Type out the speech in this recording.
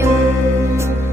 you.